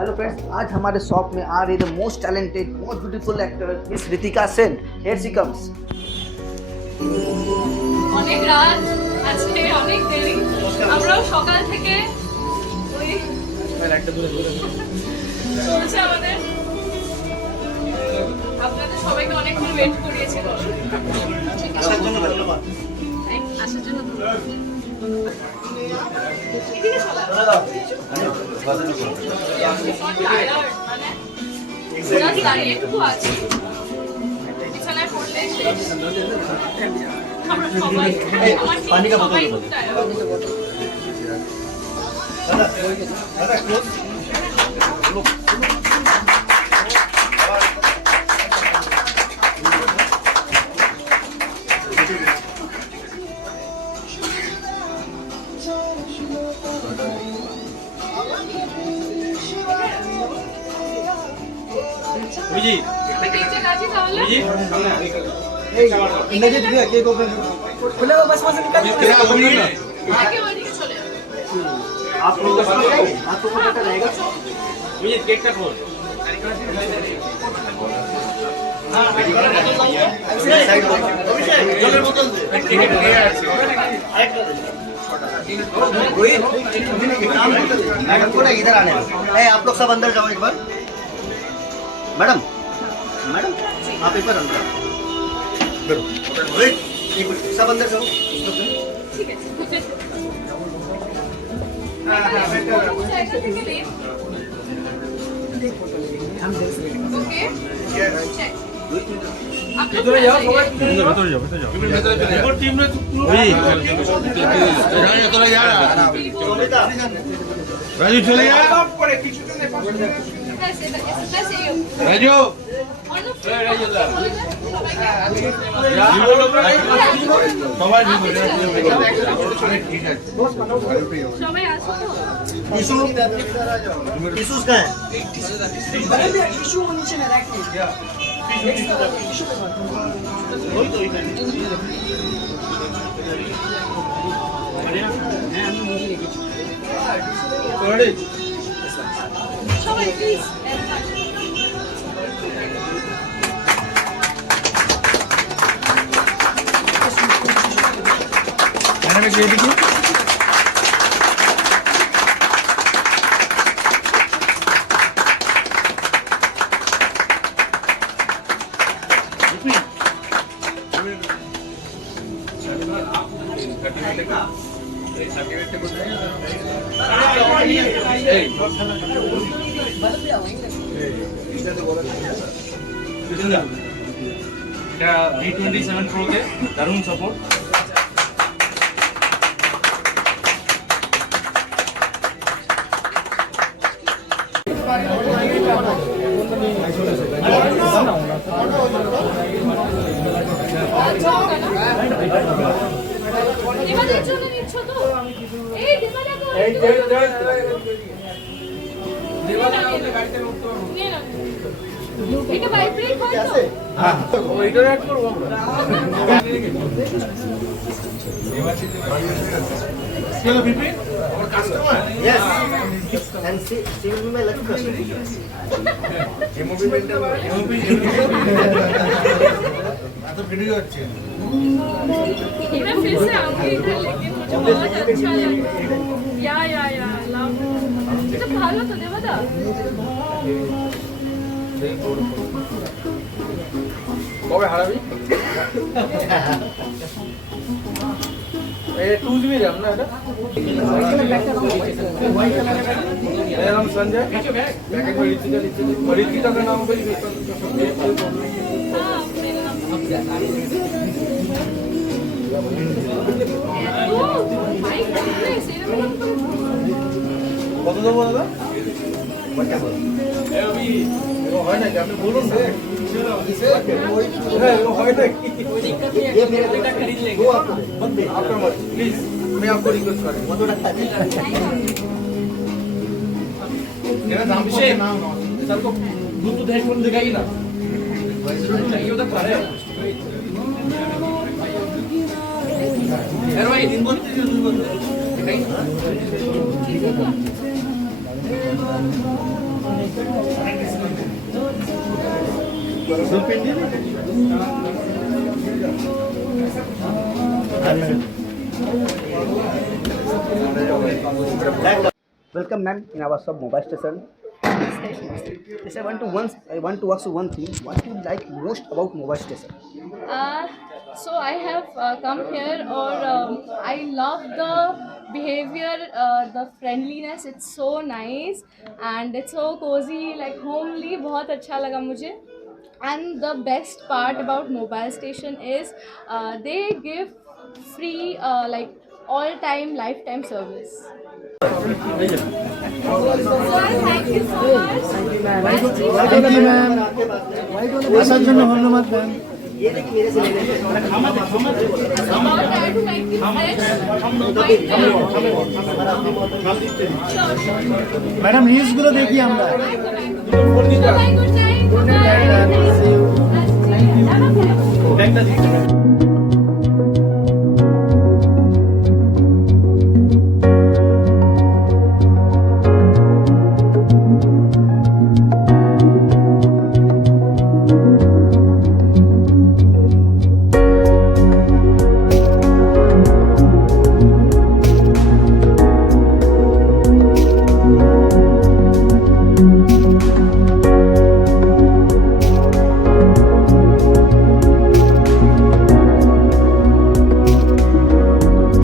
Hello friends, आज हमारे shop में आ रही the most talented most beautiful actor miss Ritika Sen. Here she comes. অনেক রাত আজকে, অনেক দেরি, আমরাও সকাল থেকে ওই চলছে আমাদের। আপনাদের সবাইকে অনেকক্ষণ ওয়েট করিয়েছি। আসার জন্য ধন্যবাদ। আসার জন্য ধন্যবাদ। এদিকে চলে মানে দাঁড়িয়ে একটু আছি, বিছানায় পড়লে শেষ। আমরা সবাই সবাই খুব টায়ার্ড। जी রাজি তাহলে खुलेगा बस बस निकल। आगे बढ़िए चले आप लोग आपको पता रहेगा। मुझे केक का खोल मैडम को ना इधर आने दो। आप लोग सब अंदर जाओ एक बार। मैडम मैडम आप एक बार अंदर आओ। सब अंदर जाओ। ठीक है ओके चेक आप लोग जाओ जाओ टीम ने राजू चले जा राजू সবাই আসো তো। टिश्यू का है। সবাই প্লিজ मैंने मैं देखी V27 Pro के दारुण सपोर्ट দেবালের জন্য নিচ্ছ তো? এই দেবালে তো নিয়ে নাও। এটা ভাইব্রেট হয় তো? হ্যাঁ ওইটা অ্যাড করব আমরা চলো বিপি আমার customer Yes. And she will be my lucky customer. MOB mental MOB এত ভিডিও আছে मैं फिर से आऊंगी इधर, लेकिन मुझे बहुत अच्छा लगा। या लव এটা ভালো তো দেবদা। কবে হারাবি ए 2GB RAM ना এটা मेरा नाम संजय पैकेट में ऋतिका का नाम कोई हां मेरा नाम ओ माय गॉडनेस এরকম কত দেবো দাদা ও হয় না আপনি বলুন না হয় না ये मेरे बेटा खरीद लेंगे। दो आपको बंदे आपका मत प्लीज मैं आपको रिक्वेस्ट कर रहा हूँ वो तो रखा है। मेरा नाम से सर को ब्लूटूथ हेडफोन दिखाइए ना चाहिए तो करे यार भाई दिन बोलते दिखाइए Welcome, ma'am, in our shop mobile station. Yes, I want to ask you one thing. What you like most about mobile station? So I have come here, or I love the behavior, the friendliness. It's so nice and it's so cozy, like homely. बहुत अच्छा लगा मुझे. And the best part about mobile station is they give free like all time lifetime service. Thank you so much. আসার জন্য ধন্যবাদ ma'am. ये देखिए मेरे से ले लेंगे। About that, thank you fresh. Madam রিলসগুলো দেখি আমরা। Bye, good night. Bye. ব্যাগটা দিতে